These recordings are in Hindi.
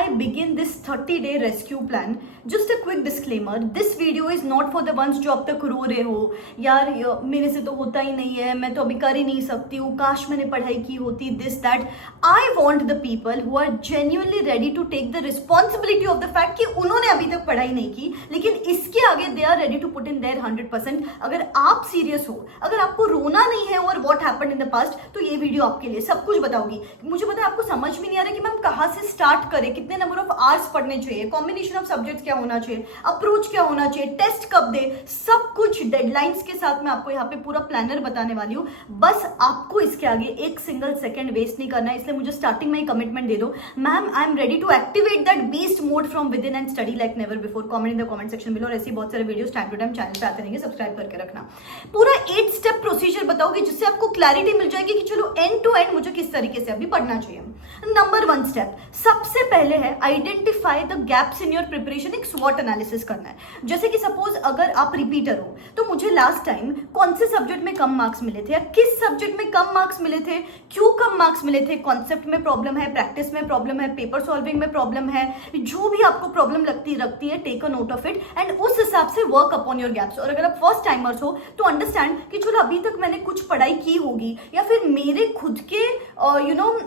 I begin this 30-day rescue plan, just a quick disclaimer, this video is not for the ones जो अब तक रो रहे हो, यार मेरे से तो होता ही नहीं है, मैं तो अभी कर ही नहीं सकती हूँ, काश मैंने पढ़ाई की होती, this that. I want the people who are genuinely ready to take the responsibility of the fact कि उन्होंने अभी तक पढ़ाई नहीं की, लेकिन इसके आगे they are ready to put in their 100%. अगर आप सीरियस हो, अगर आपको रोना नहीं है और what happened in the past, तो ये वीडियो आपके लिए सब कुछ बताओगी. मुझे पता है आपको समझ में नहीं आ रहा कि मैम कहाँ से स्टार्ट करें, कितने नंबर ऑफ आवर्स पढ़ने चाहिए, कॉम्बिनेशन ऑफ सब्जेक्ट्स क्या होना चाहिए, अप्रोच क्या होना चाहिए, टेस्ट कब दे, सब कुछ डेडलाइंस के साथ मैं आपको यहाँ पे पूरा प्लानर बताने वाली हूँ. बस आपको इसके आगे एक सिंगल सेकंड वेस्ट नहीं करना है, इसलिए मुझे स्टार्टिंग में ही कमिटमेंट दे दो. Ma'am I am ready to activate that beast mode from within and study like never before. Comment in the comment section below. और ऐसी बहुत सारे videos time to time channel पे आते रहेंगे, सब्सक्राइब करके रखना. पूरा 8 स्टेप प्रोसीजर बताओगे जिससे आपको क्लैरिटी मिल जाएगी कि चलो एंड टू एंड मुझे किस तरीके से अभी पढ़ना चाहिए. नंबर 1 स्टेप सबसे पहले है identify the gaps in your preparation. एक स्वॉट एनालिसिस करना है. जैसे कि सपोज अगर आप रिपीटर हो तो मुझे लास्ट टाइम कौन से सब्जेक्ट में कम मार्क्स मिले थे या किस सब्जेक्ट में कम मार्क्स मिले थे, क्यों कम मार्क्स मिले थे, कॉन्सेप्ट में प्रॉब्लम है, प्रैक्टिस में प्रॉब्लम है, पेपर सॉल्विंग में प्रॉब्लम है, जो भी आपको प्रॉब्लम लगती है take a note of it and उस हिसाब से वर्क अपॉन योर गैप्स. और अगर आप फर्स्ट टाइमर्स हो तो अंडरस्टैंड कि चलो अभी तक मैंने कुछ पढ़ाई की होगी या फिर मेरे खुद के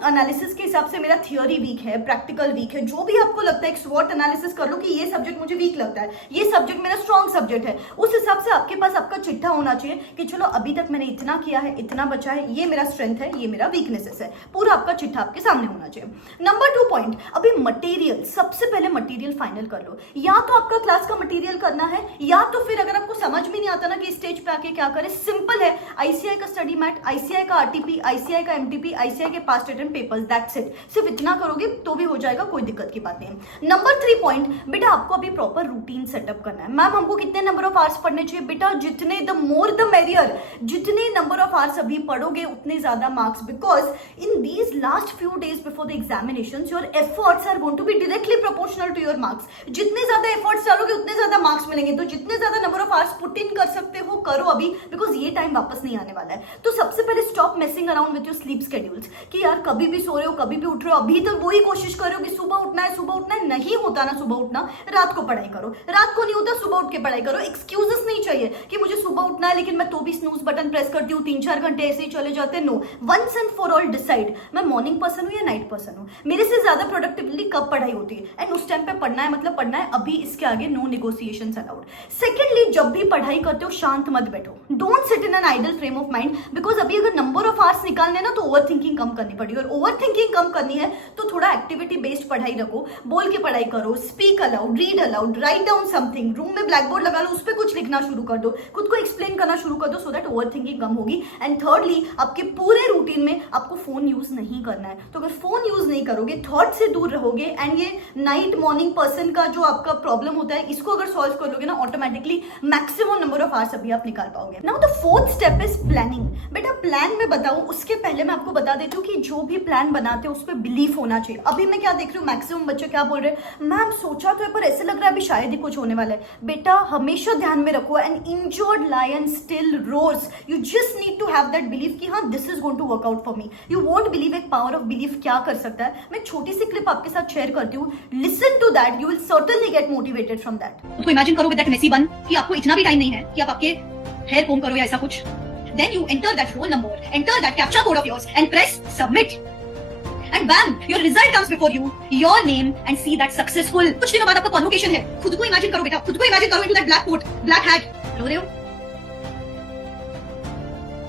एनालिसिस के हिसाब से मेरा थियोरी वीक है, प्रैक्टिकल वीक है, जो भी आपको लगता है एक स्वॉट एनालिसिस कर लो कि ये सब्जेक्ट मुझे वीक लगता है, ये सब्जेक्ट मेरा स्ट्रॉन्ग सब्जेक्ट है. उस हिसाब से आपके पास आपका चिट्ठा होना चाहिए कि चलो अभी तक मैंने इतना किया है, इतना बचा है, ये मेरा स्ट्रेंथ है, ये मेरा वीकनेसेस है. पूरा आपका चिट्ठा आपके सामने होना चाहिए. नंबर 2 पॉइंट, अभी मटेरियल, सबसे पहले मटेरियल फाइनल कर लो. या तो आपका क्लास का मटेरियल करना है या तो फिर अगर आपको समझ में नहीं आता ना कि स्टेज पे आके क्या करें, सिंपल है, आईसीआई का स्टडी मैट, आईसीआई का आरटीपी, आईसीआई का एमटीपी, आईसीआई के past attempt papers, that's it. सिर्फ इतना करोगे तो भी हो जाएगा, कोई दिक्कत की बात नहीं. नंबर 3 पॉइंट, बेटा आपको अभी प्रॉपर रूटीन सेटअप करना है. मैम हमको कितने नंबर ऑफ आवर्स पढ़ने चाहिए, बेटा जितने द मोर द मेरियर, जितने नंबर ऑफ आवर्स अभी पढ़ोगे उतने ज्यादा marks, because in these last few days before the examinations your efforts are going to be directly proportional to your marks. जितने ज्यादा एफर्ट्स डालोगे उतने ज्यादा मार्क्स मिलेंगे, तो जितने ज्यादा number of hours put in कर सकते हो करो अभी, बिकॉज ये टाइम वापस नहीं आने वाला है. तो सबसे पहले stop messing around with your sleep schedules कि यार कभी भी सो रहे हो, कभी भी उठ रहे हो, अभी तक वही कोशिश कर रहे हो कि सुबह उठना है, सुबह उठना है. नहीं होता ना सुबह उठना, रात को पढ़ाई करो. रात को नहीं होता, सुबह उठ के पढ़ाई करो. एक्सक्यूजेस नहीं चाहिए कि मुझे सुबह उठना है लेकिन मैं तो भी स्नूज बटन प्रेस करती हूँ, 3-4 घंटे ऐसे ही चले जाते हैं. No, once and for all decide, मैं मॉर्निंग पर्सन हूँ या नाइट पर्सन हूँ, मेरे से ज्यादा प्रोडक्टिवली कब पढ़ाई होती है एंड उस टाइम पे पढ़ना है, मतलब पढ़ना है. अभी इसके आगे नो नेगोशिएशंस अलाउड. सेकेंडली, जब भी पढ़ाई करते हो शांत मत बैठो. Don't sit in an idle frame of mind, because अभी अगर नंबर ऑफ आवर्स निकालने ना तो ओवर थिंकिंग कम करनी पड़ेगी. और ओवर थिंकिंग कम करनी है तो थोड़ा एक्टिविटी बेस्ड पढ़ाई रखो. बोल के पढ़ाई करो, speak allowed, read aloud, write down something, room में ब्लैक बोर्ड लगा लो, उस पर कुछ लिखना शुरू कर दो, खुद को एक्सप्लेन करना शुरू कर दो, सो दैट ओवर थिंकिंग कम होगी. एंड थर्डली, आपके पूरे रूटीन में आपको फोन यूज नहीं करना है. तो अगर फोन यूज नहीं करोगे, थॉट से दूर रहोगे एंड ये नाइट मॉर्निंग पर्सन का जो आपका प्रॉब्लम होता है इसको अगर सॉल्व कर लोगे ना, automatically maximum number of hours अभी आप निकाल पाओगे. Now the 4th step is planning. बेटा प्लान में बताऊं उसके पहले मैं आपको बता देती हूँ कि जो भी प्लान बनाते हैं उस पर बिलीफ होना चाहिए. अभी मैं क्या देख रही हूँ, मैक्सिमम बच्चे क्या बोल रहे हैं, मैम सोचा तो है पर ऐसे लग रहा है अभी शायद ही कुछ होने वाला है. बेटा हमेशा ध्यान में रखो, an injured lion still roars. You just need to have that belief कि हाँ this is going to work out for me. You won't believe एक पावर ऑफ बिलीफ क्या कर सकता है. मैं छोटी सी क्लिप आपके साथ शेयर करती हूँ, listen to that, you will certainly get motivated from that. तो इमेजिन करो विद दैट मेसी बन कि आपको इतना भी टाइम नहीं है कि आप आपके हेयर कोम करो या ऐसा कुछ. Then you enter that roll number, enter that captcha code of yours and press submit. And bam, your result comes before you, your name and see that successful. कुछ दिनों बाद आपका convocation है. खुद को imagine करो बेटा, खुद को imagine करो into that black coat, black hat. रो रहे हो?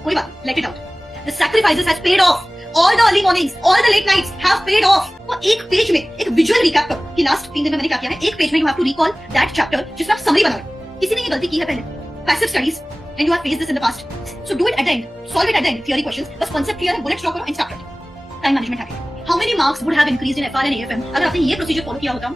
कोई बात, let it out. The sacrifices has paid off. All the early mornings, all the late nights have paid off. और एक पेज में एक विजुअल रिकैप करो कि लास्ट 3 दिन में मैंने क्या किया है. एक पेज में you have to recall that chapter जिसमें आप समरी बनाओ. किसी ने ये गलती की है पहले. Passive studies. And you have faced this in the past. So do it at the end. Solve it at the end. Theory questions. बस concept clear है, bullet draw करो and start it. Time management hack. How many marks would have increased in FR and AFM अगर आपने ये procedure follow किया होता?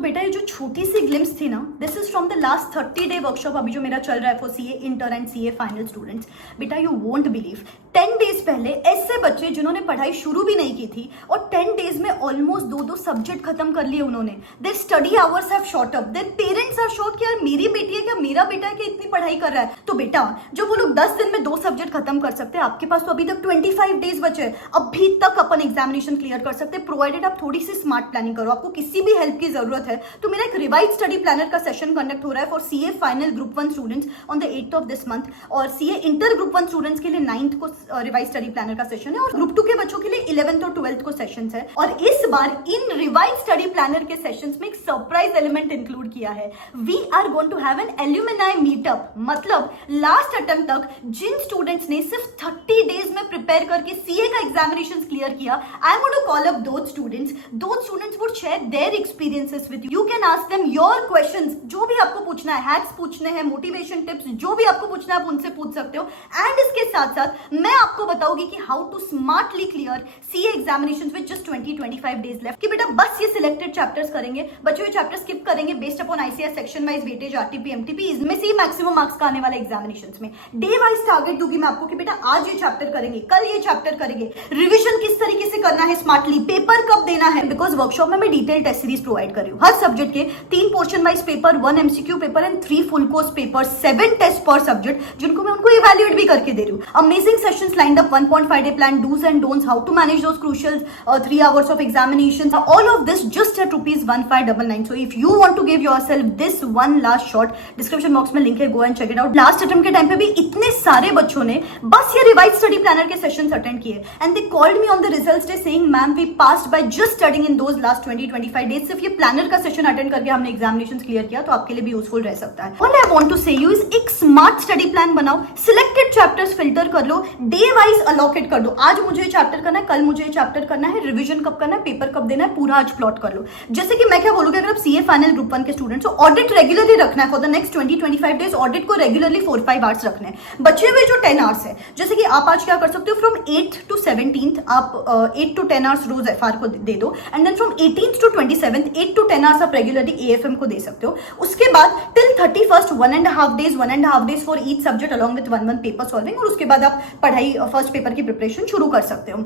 बेटा ये जो छोटी सी ग्लिम्स थी ना, this is from the last 30 day workshop अभी जो मेरा चल रहा है for CA inter and CA final students. बेटा यू वोंट बिलीव 10 डेज पहले ऐसे बच्चे जिन्होंने पढ़ाई शुरू भी नहीं की थी और 10 डेज में ऑलमोस्ट 2 सब्जेक्ट खत्म कर लिए उन्होंने। Their study hours have short up, their parents are shocked कि यार मेरी बेटी है क्या, मेरा बेटा है कि इतनी पढ़ाई कर रहा है। तो बेटा जो वो लोग 10 दिन में 2 सब्जेक्ट खत्म कर सकते हैं, आपके पास तो अभी तक 25 डेज बचे हैं, अभी तक अपन एग्जामिनेशन क्लियर कर सकते हैं, प्रोवाइडेड आप थोड़ी सी स्मार्ट प्लानिंग करो। आपको किसी भी हेल्प की जरूरत है तो मेरा एक रिवाइज स्टडी प्लानर का सेशन कंडक्ट हो रहा है for CA final group 1 students on the 8th of this month, और सीए इंटर ग्रुप 1 स्टूडेंट्स के लिए 9th को रिवाइज स्टडी प्लानर का सेशन है, और ग्रुप 2 के बच्चों के लिए 11th और 12th को सेशंस है। और इस बार इन रिवाइज स्टडी प्लानर के सेशंस में एक सरप्राइज एलिमेंट इंक्लूड किया है। We are going to have an alumni meetup, मतलब लास्ट अटेम्प्ट तक जिन स्टूडेंट्स ने सिर्फ 30 डेज में प्रिपेयर करके सीए का एग्जामिनेशन क्लियर किया, I am going to call up those students would share their experiences with you. Can ask them your questions, जो भी आपको पूछना है, हैक्स पूछने हैं, मोटिवेशन टिप्स, जो भी आपको पूछना है आप उनसे पूछ सकते हो। एंड इसके साथ साथ मैं आपको बताऊंगी कि how to smartly clear CA examinations with just 20-25 days left. कि बेटा बस ये सिलेक्टेड चैप्टर्स करेंगे, बच्चों ये चैप्टर स्किप करेंगे based upon ICAI section wise weightage, RTP, MTP, इसमें से मैक्सिमम मार्क्स का आने वाला एग्जामिनेशंस में। डे वाइज टारगेट दूंगी मैं आपको कि बेटा आज ये चैप्टर करेंगे, कल ये चैप्टर करेंगे, रिविजन किस तरीके से करना है स्मार्टली, पेपर कब देना है, बिकॉज वर्कशॉप में मैं डिटेल टेस्ट सीरीज प्रोवाइड कर रही हूँ। हर सब्जेक्ट के 3 portion wise paper, 1 MCQ paper and 3 full course paper, 7 test per subject जिनको मैं उनको इवैल्यूएट भी करके दे रही हूँ। Amazing sessions lined up, 1.5 day plan, do's and don'ts, how to manage those crucial 3 hours of examinations, all of this just at ₹1599. So if you want to give yourself this one last shot, description box में लिंक है, go and check it out. Last attempt के टाइम पे भी इतने सारे बच्चों ने बस ये रिवाइज स्टडी प्लानर के सेशंस अटेंड किए and they called me on the results day saying ma'am we passed by just studying in those last 20-25 days. सिर्फ ये प्लानर का सेशन अटेंड करके हमने एग्जामिनेशंस क्लियर किया, तो आपके लिए भी यूजफुल रह सकता है। All I want to say you is एक स्मार्ट स्टडी प्लान बनाओ, सिलेक्टेड चैप्टर्स फिल्टर कर लो, डे वाइज अलॉकेट कर दो, आज मुझे चैप्टर करना है, कल मुझे चैप्टर करना है, रिवीजन कब करना है, पेपर कब देना है, पूरा आज प्लॉट कर लो। जैसे कि मैं क्या बोलूंगी, अगर आप सीए फाइनल ग्रुप 1 के स्टूडेंट्स हो, ऑडिट रेगुलरली रखना है for the next 20-25 days, audit को रेगुलरली 4-5 आवर्स रखने हैं। बचे हुए जो 10 आवर्स है, जैसे कि आप आज क्या कर सकते हो, फ्रॉम 8th to 17th आप 8 to 10 आवर्स रोज एफआर को दे दो, and then from 18th to 27th 8 to 10 hours आप रेगुलरली एएफएम को दे सकते हो। उसके बाद till 31st 1.5 days for each subject along with 1 paper solving, और उसके बाद आप पढ़ाई फर्स्ट पेपर की प्रिपरेशन शुरू कर सकते हो।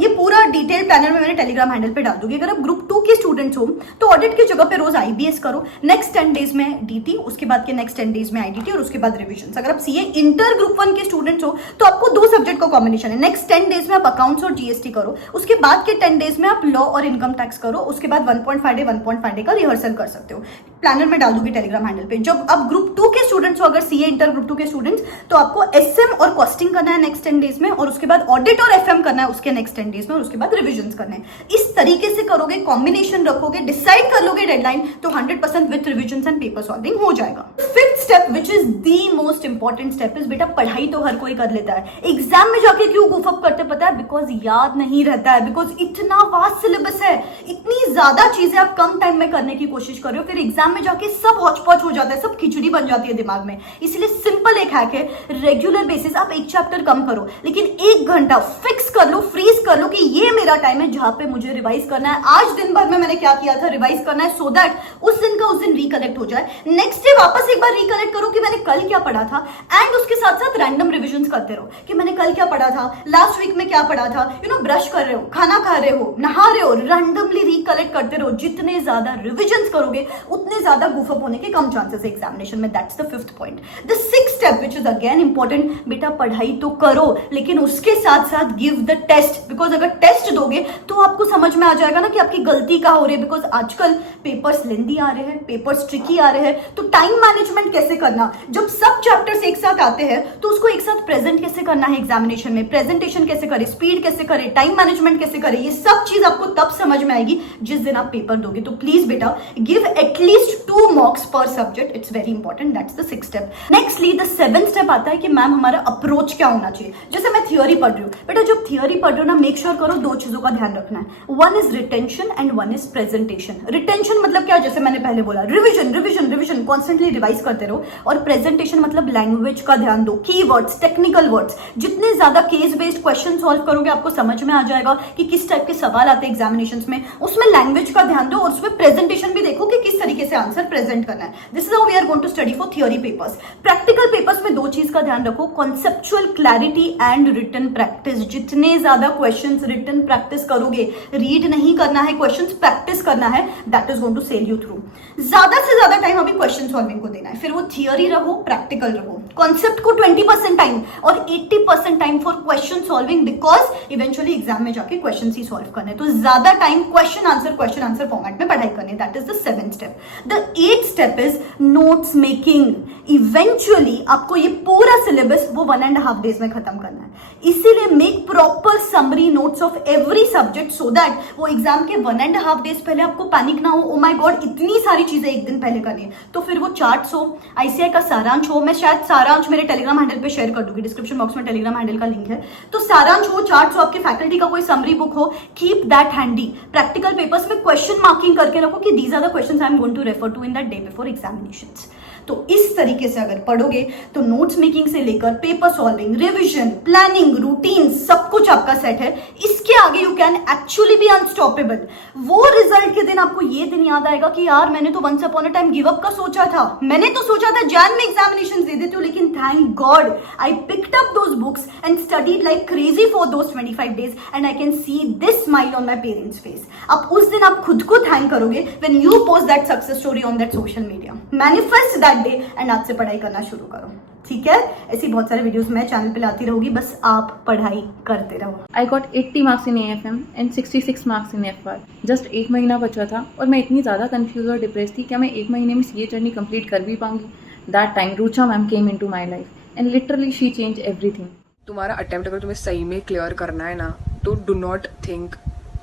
ये पूरा डिटेल प्लानर में मैंने टेलीग्राम हैंडल पे डाल दूंगी। अगर आप ग्रुप 2 के स्टूडेंट्स हो तो ऑडिट की जगह पे रोज IBS करो, नेक्स्ट 10 डेज में DT, उसके बाद के नेक्स्ट 10 डेज में IDT, और उसके बाद रिविजन। अगर आप सीए इंटर ग्रुप 1 के स्टूडेंट्स हो तो आपको 2 सब्जेक्ट का कॉम्बिनेशन है, नेक्स्ट 10 डेज में आप अकाउंट्स और GST करो, उसके बाद के 10 डेज में आप लॉ और इनकम टैक्स करो, उसके बाद 1.5 डे का रिहर्सल कर सकते हो। प्लानर में डाल दूंगी टेलीग्राम हैंडल पे। जब आप ग्रुप 2 के स्टूडेंट्स हो, अगर सीए इंटर ग्रुप 2 के स्टूडेंट्स, तो आपको SM और कॉस्टिंग करना है नेक्स्ट 10 डेज में, और उसके बाद ऑडिट और FM करना है उसके नेक्स्ट 10 डेज में, और उसके बाद रिविजन करने हैं। इस तरीके से करोगे, कॉम्बिनेशन रखोगे, डिसाइड कर लोगे डेडलाइन, तो 100% with revision and paper solving हो जाएगा। 5th step which is the most important step is, बेटा पढ़ाई तो हर कोई कर लेता है, एग्जाम में जाके क्यों गुफ अप करते पता है? बिकॉज याद नहीं रहता है, बिकॉज इतना वास्ट सिलेबस है, इतनी ज्यादा चीजें आप कम टाइम में करने की कोशिश कर रहे हो, फिर एग्जाम में जाके सब हौच-पौच हो जाता है, सब खिचड़ी बन जाती है दिमाग में। इसलिए सिंपल एक हैक है, रेगुलर बेसिस आप एक चैप्टर कम करो, लेकिन 1 घंटा फिक्स कर लो, फ्रीज कर लो कि ये मेरा टाइम है जहां पे मुझे रिवाइज करना है। आज दिन भर में मैंने क्या किया था, रिवाइज करना है, सो दैट उस दिन का उस दिन रिकलेक्ट हो जाए। नेक्स्ट डे वापस एक बार रिकलेक्ट करो कि मैंने कल क्या पढ़ा था, एंड उसके साथ साथ रैंडम रिविजन्स करते रहो कि मैंने कल क्या पढ़ा था, लास्ट वीक में क्या पढ़ा था, ब्रश कर रहे हो, खाना खा रहे हो, नहा रहे हो, रैंडमली रिकलेक्ट करते रहो। जितने ज्यादा रिविजन्स करोगे उतने ज्यादा गुफ अप होने के कम चांसेस है एग्जामिनेशन में। That's the 5th point. The 6th step which is again important, बेटा पढ़ाई तो करो, लेकिन उसके साथ साथ गिव द टेस्ट, बिकॉज अगर टेस्ट दोगे तो आपको समझ में आ जाएगा ना कि आपकी गलती कहाँ हो रही है। बिकॉज आजकल पेपर्स लेंदी आ रहे हैं, पेपर्स ट्रिकी आ रहे हैं, तो टाइम मैनेजमेंट कैसे करना, जब सब चैप्टर्स एक साथ आते हैं तो उसको एक साथ प्रेजेंट कैसे करना है एग्जामिनेशन में, प्रेजेंटेशन कैसे करें, स्पीड कैसे करें, टाइम मैनेजमेंट कैसे करें, ये सब चीज आपको तब समझ में आएगी जिस दिन आप पेपर दोगे। तो प्लीज बेटा गिव एटलीस्ट एटलीस्ट 2 marks पर subject. It's very important. That's the 6th step. Nextly the 7th step आता है कि मैम हमारा अप्रोच क्या होना चाहिए. जैसे मैं थियोरी पढ़ रही हूँ, बेटा जब थियोरी पढ़ रहे हो ना, मेक श्योर करो 2 चीजों का ध्यान रखना है. One is retention and one is presentation. Retention मतलब क्या, जैसे मैंने पहले बोला, revision revision revision, constantly revise करते रहो. और प्रेजेंटेशन मतलब लैंग्वेज का ध्यान दो, कीवर्ड्स, टेक्निकल वर्ड्स. जितने ज्यादा केस बेस्ड क्वेश्चन सॉल्व करोगे आपको समझ में आ जाएगा कि किस टाइप के सवाल आते हैं एग्जामिनेशन में. उसमें लैंग्वेज का ध्यान दो और उसमें प्रेजेंटेशन भी देखो कि किस तरीके से आंसर प्रेजेंट करना है. This is how we are going to study for theory papers. Practical papers में 2 चीज का ध्यान रखो, conceptual clarity and written practice. जितने ज्यादा क्वेश्चंस रिटन प्रैक्टिस करोगे, रीड नहीं करना है, क्वेश्चंस प्रैक्टिस करना है, that is going to sail you through. ज्यादा से ज्यादा टाइम अभी क्वेश्चन सॉल्विंग को देना है, फिर वो थियोरी रहो प्रैक्टिकल रहो. कॉन्सेप्ट को 20% टाइम और 80% time for question solving, because eventually exam में जाके क्वेश्चन ही सॉल्व करने. तो ज्यादा टाइम क्वेश्चन आंसर फॉर्मेट में पढ़ाई करनी. That is the 7th step. The 8th step is notes making. Eventually आपको ये पूरा सिलेबस वो 1.5 days में खत्म करना है. इसीलिए make proper summary notes of every subject so that वो एग्जाम के 1.5 days पहले आपको पैनिक ना हो, ओ माय गॉड इतनी सारी चीजें एक दिन पहले करनी है. तो फिर वो चार्ट्स हो, आईसीआई का सारांश हो. मैं शायद सारांश मेरे टेलीग्राम हैंडल पे शेयर कर दूंगी, डिस्क्रिप्शन बॉक्स में टेलीग्राम हैंडल का लिंक है. तो सारांश हो, चार्ट्स हो, आपके फैकल्टी का कोई समरी बुक हो, keep that handy. Practical papers में क्वेश्चन मार्किंग करके रखो कि these are the questions I am going to refer to in that day before examinations. तो इस तरीके से अगर पढ़ोगे तो नोट्स मेकिंग से लेकर paper solving, revision, planning, routine, सब कुछ आपका सेट है. इसके आगे you can actually be unstoppable. वो रिजल्ट के दिन आपको ये दिन याद आएगा कि यार मैंने तो once upon a time give up का सोचा था. मैंने तो सोचा था जैन में एग्जामिनेशन दे देती हूँ, लेकिन thank God I picked up those books and studied like crazy for those 25 days and I can see this smile on my parents face. अब उस दिन आप खुद को थैंक करोगे when you post that success story on that social media. Manifest that day and आज से पढ़ाई करना शुरू करो. ठीक है, ऐसी बहुत सारे वीडियोस मैं चैनल पे लाती रहूंगी, बस आप पढ़ाई करते रहो. I got 80 marks in AFM and 66 marks in FR. Just 1 महीना बचा था और मैं इतनी ज़्यादा कंफ्यूज और डिप्रेस थी क्या मैं 1 महीने में ये जर्नी कंप्लीट कर भी पाऊंगी. That time Rucha ma'am came into my life and literally she change everything. तुम्हारा अटेम्प्ट अगर तुम्हें सही में क्लियर करना है ना, तो डू नॉट थिंक.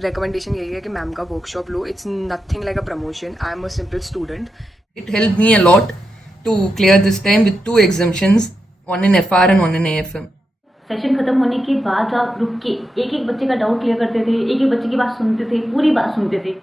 रिकमेंडेशन यही है कि मैम का workshop low. It's nothing like a promotion. I am a simple student. It helped me a lot to clear this time with 2 exemptions, one in FR and one in AFM. Session खत्म होने के बाद आप रुक के एक एक बच्चे का डाउट क्लियर करते थे, एक एक बच्चे की बात सुनते थे, पूरी बात सुनते थे.